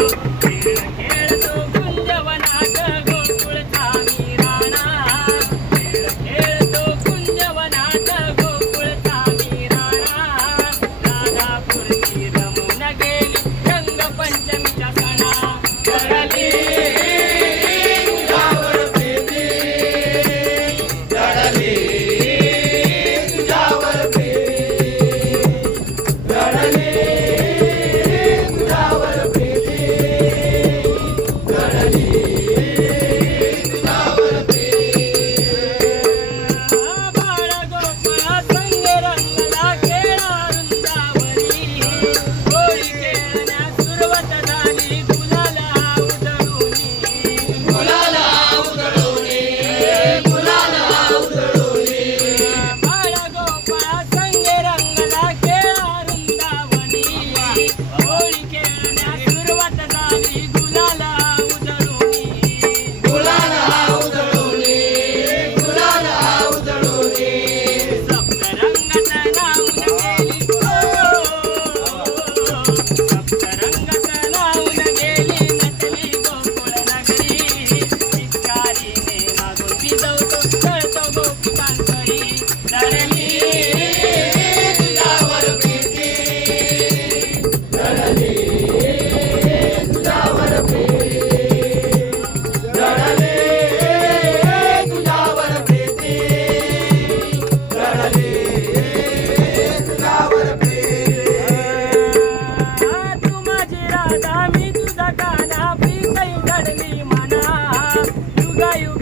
Peace. Oi.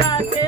Gracias.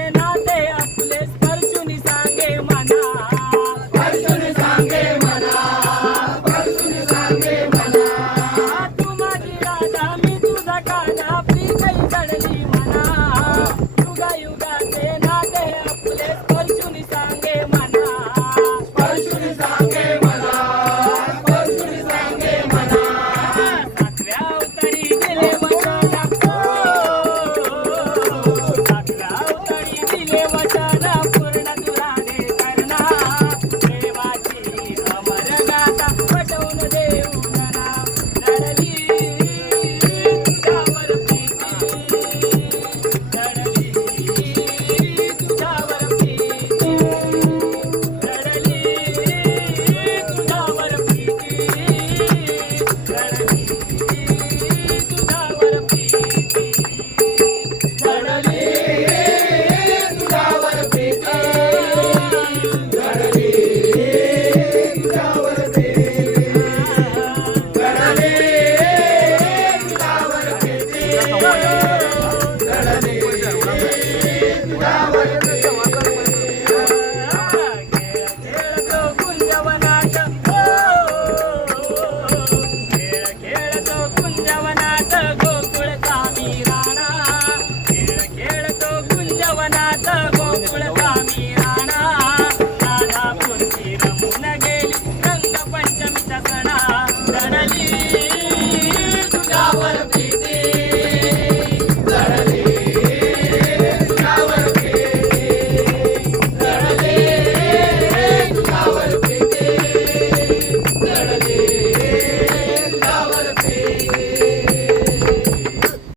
Lord,